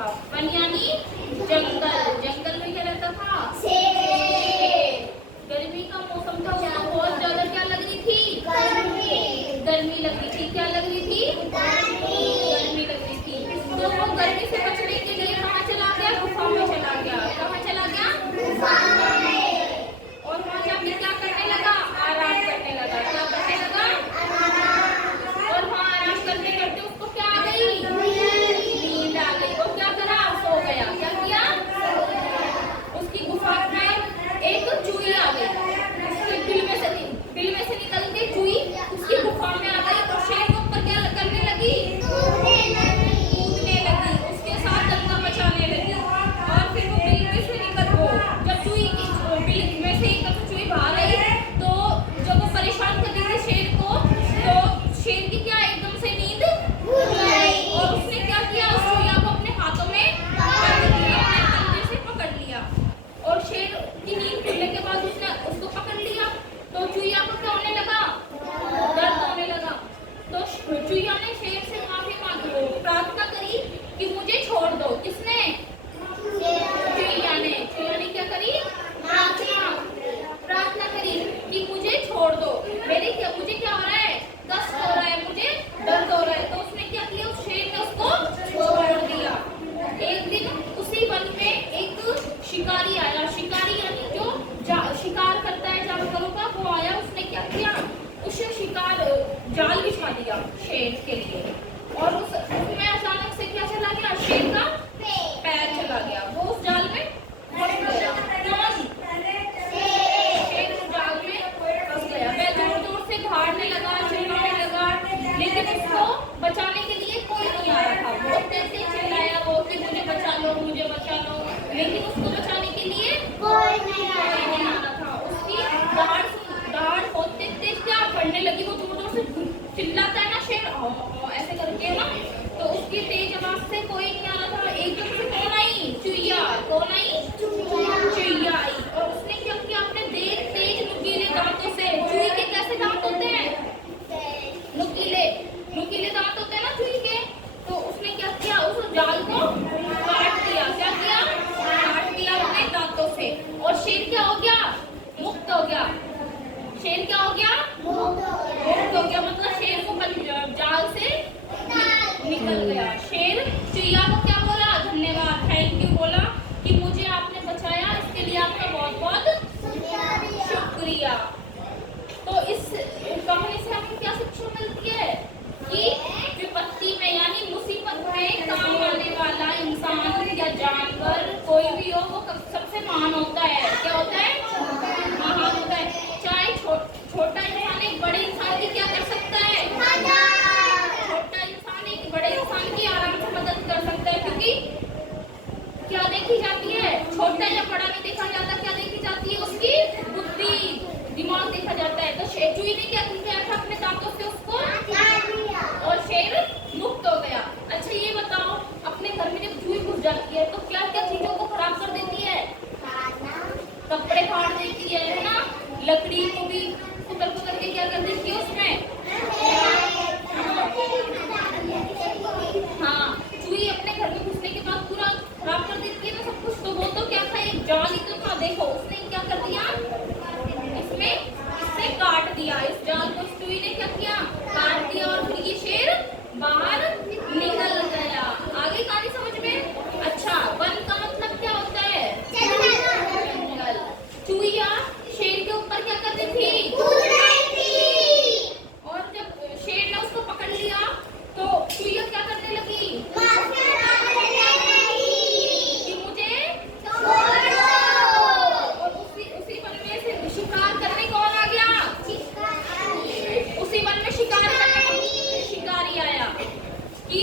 था। वन यानी जंगल, जंगल में क्या रहता था? शेर। गर्मी का मौसम था, उसको बहुत ज्यादा क्या लग रही थी? गर्मी लग रही थी। क्या लग रही थी? गर्मी लग रही थी। तो वो गर्मी से बचने के लिए कहाँ चला गया? गुफा में चला गया। कहाँ चला गया? गुफा में। और वहाँ जाके क्या करने लगा? आराम करने लगा। क्या करने लगा? और वहाँ आराम करते करते उसको क्या आ गई? नींद आ गई। वो क्या करा? सो गया। क्या किया? उसकी गुफा में एक चूही आ गई। उसके बिल में से निकल के चूही उसकी गुफा में आ गई और शेर के ऊपर क्या करने लगी? कूदने लगी। उसके साथ दंगा मचाने लगी। और फिर वो बिल में से जब चूही की बिल में से एकदम चूही बाहर आई तो जब वो परेशान कर रही थी शेर को, तो शेर की क्या एकदम से नींद और उसने क्या किया? उस चूहिया को अपने हाथों में पकड़ लिया, अपने पंजे से पकड़ लिया। और शेर की नींद खुलने के बाद उसने उसको पकड़ लिया तो चूहिया को क्या होने लगा? दर्द होने लगा। तो चूहिया ने शेर से माफी मांगी, प्रार्थना करी कि मुझे छोड़ दो। किसने? चूहिया ने क्या करी? प्रार्थना करी कि मुझे छोड़ दो, मुझे क्या हो रहा है? कष्ट हो रहा है, मुझे दर्द हो रहा है। तो उसने क्या किया? उस शेर ने उसको छोड़ दिया। एक दिन उसी वन में एक शिकारी आया। शिकारी यानी जो शिकार करता है जानवरों का, वो आया। उसने क्या किया? उसे शिकार जाल बिछा दिया शेर के लिए। और उसमें अचानक से क्या चला गया? शेर का पैर चला गया। वो उस जाल में फंस गया। कौन? शेर उस जाल में फंस गया। वह जोर जोर से भागने लगा, चिल्लाने लगा, लेकिन उसको बचाने के लिए कोई नहीं आ रहा था। बहुत देर से चिल्लाया वो कि मुझे बचा लो, मुझे बचा लो, लेकिन उसको बचाने के लिए कोई नहीं आ रहा था। उसकी दहाड़ होते तेज क्या पड़ने लगी। वो जोर जोर से चिल्लाता है ना शेर, ऐसे करके ना, तो उसकी तेज आवाज से कोई नहीं आ रहा था। एकदम से कौन आई? चूहिया। कौन आई? चूहिया आई। और उसने क्या किया? अपने तेज नुकीले दांतों से, चूही के कैसे दांत होते हैं? नुकीले दांत होते हैं ना चूही के। तो उसने क्या किया? उस जाल को काट दिया। क्या किया? काट दिया अपने दांतों से। और शेर क्या हो गया? मुक्त हो गया। शेर क्या हो गया? मुक्त हो गया। मतलब शेर को जाल से निकल गया। शेर चूहिया को क्या बोला? धन्यवाद, थैंक यू बोला कि मुझे आपने बचाया, इसके लिए आपका बहुत बहुत शुक्रिया। तो इस कहानी से हमें क्या शिक्षा मिलती है? कि विपत्ति में यानी मुसीबत में काम आने वाला इंसान या जानवर कोई भी हो, वो सबसे महान होता है। क्या होता है? महान होता है। चाहे छोटा इंसान एक बड़े इंसान की क्या कर सकता है? छोटा इंसान एक बड़े इंसान की आराम से मदद कर सकता है, क्योंकि क्या देखी जाती है? छोटा या बड़ा नहीं देखा जाता, क्या देखी जाती है? उसकी बुद्धि, दिमाग देखा जाता है। तो चूही ने क्या किया था? अपने दांतों से उसको और शेर मुक्त हो गया। अच्छा ये बताओ, अपने घर में जब चूही घुस जाती है तो क्या क्या चीजों को खराब कर देती है? कपड़े फाड़ देती है ना, लकड़ी को भी कुतर के क्या कर देती है उसमें? हाँ, चूही अपने घर में घुसने के बाद पूरा खराब कर देती है ना सब कुछ। तो वो तो क्या था? एक जाल ही तो था। देखो उसने क्या कर दिया? इससे काट दिया। इस जाल को चूही ने क्या किया? काट दिया। और फिर ये शेर बाहर निकल गया। आगे कहानी समझ में? अच्छा, वन का मतलब क्या होता है? जंगल। चूहिया शेर के ऊपर क्या कर रही थी? कूद रही थी। और जब शेर ने उसको पकड़ लिया तो चूहिया क्या करने लगी? कि मुझे छोड़ दो। और उसी वन में से शिकार करने कौन आ गया? उसी वन में शिकारी आया कि